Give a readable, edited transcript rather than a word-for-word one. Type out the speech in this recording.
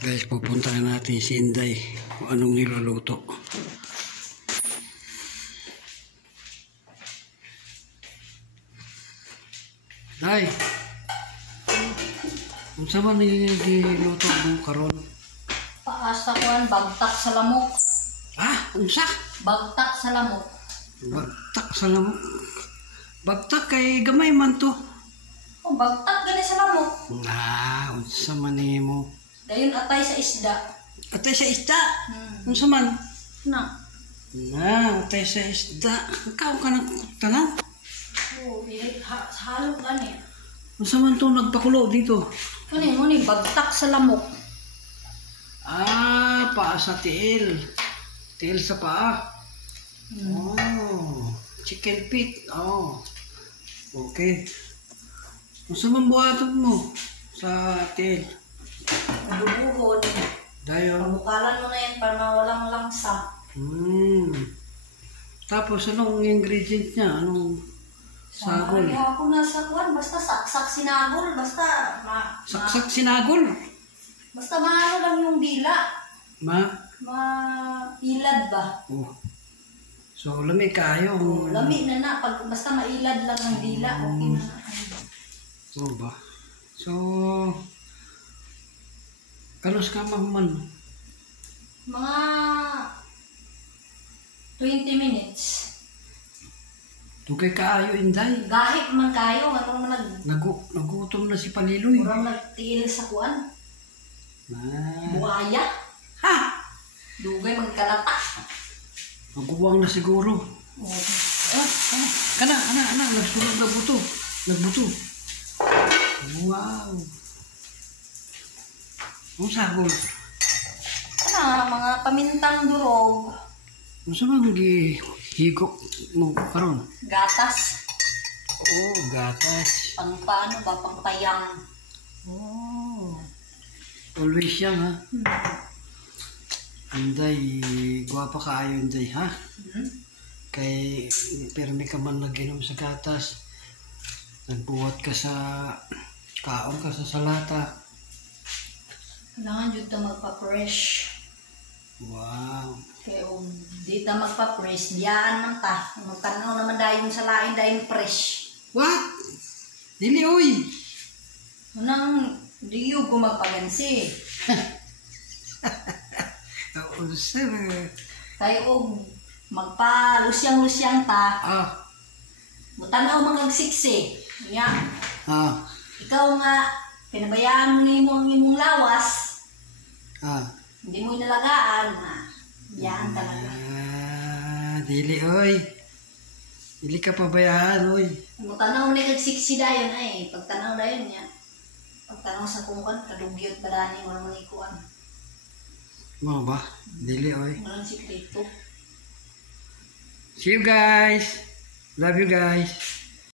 Guys, pupunta na natin si Inday kung anong niluluto. Day, kung saan man niluto mo karon? Paasa ko bagtak sa lamok. Ah, unsa? Bagtak sa lamok. Bagtak sa lamok. Bagtak kay gamay man to. Oh, bagtak gani sa lamok. Ah, unsa man nimo? Dayon atay sa isda. Atay sa isda. Unsa man? Na. Na, atay sa isda. Ikaw ka nang tanan? Oh, halog gani. Unsa man to nagpakulo dito? Kani mo ni bagtak sa lamok. Ah, paa sa tiil. Tiil sa paa. Oh, chicken feet. Oh. Okay. Unsa man buhaton mo sa tiil? Bubuhon. Dayon. Pabukalan mo na yan para mawalang langsa. Tapos anong ingredient niya? Anong sagol? Kaya ako nasa kuwan, basta saksak sinagol, basta Saksak sinagol? basta maano lang yung dila. Mailad ba? Oh. So, lami kayo. Lami na pag basta mailad lang ng dila, okay na. Oo ba? So, kalos ka mahuman? Mga 20 minutes. Tugay kaayo, Inday. Gahit man kayo, ano man Nagutom na si Paniloy. murang nagtiil sa kuwan. Buhaya. Ha! Dugay magkalata. Naguwang na siguro. Oh. Kana, nagsulog na buto. Nagbuto. Wow. Ang sagol. Mga pamintang durog. Ano sa mga higop mo karon? Gatas. Oh, gatas. Paano ba? Pangpayang. Oh. Always yan, ha? Inday, gwapa ka ayo, Inday, ha? Kay, pirmi ka man naginom sa gatas. Nagbuhat ka sa kaon ka sa salata. Kailangan dito magpa-fresh. Wow. Kaya di ta magpa-fresh, biyaan man ta. Magtanaw naman dayon sa lain dayon fresh. What? Dili, oy! Unang diyo gumagpagansi. Oo, sir. Tayo magpa-lusyang-lusyang ta. Ah. Mutanaw magagsiksi. Yan. Ah. Ikaw nga, pinabayaan mo na ang imong lawas. Ah. Hindi mo inalagaan. Biyaan talaga. Ah, dili, oy. Dili ka pabayaan, oy. Mutanaw na kagsiksi dayon ay. Pagtanaw dayon niya. Pagtanaw sa kungkan, kadugyot ba dani mo naman ikuan. Mo ba? Dili, oy. Walang sikreto. See you guys. Love you guys.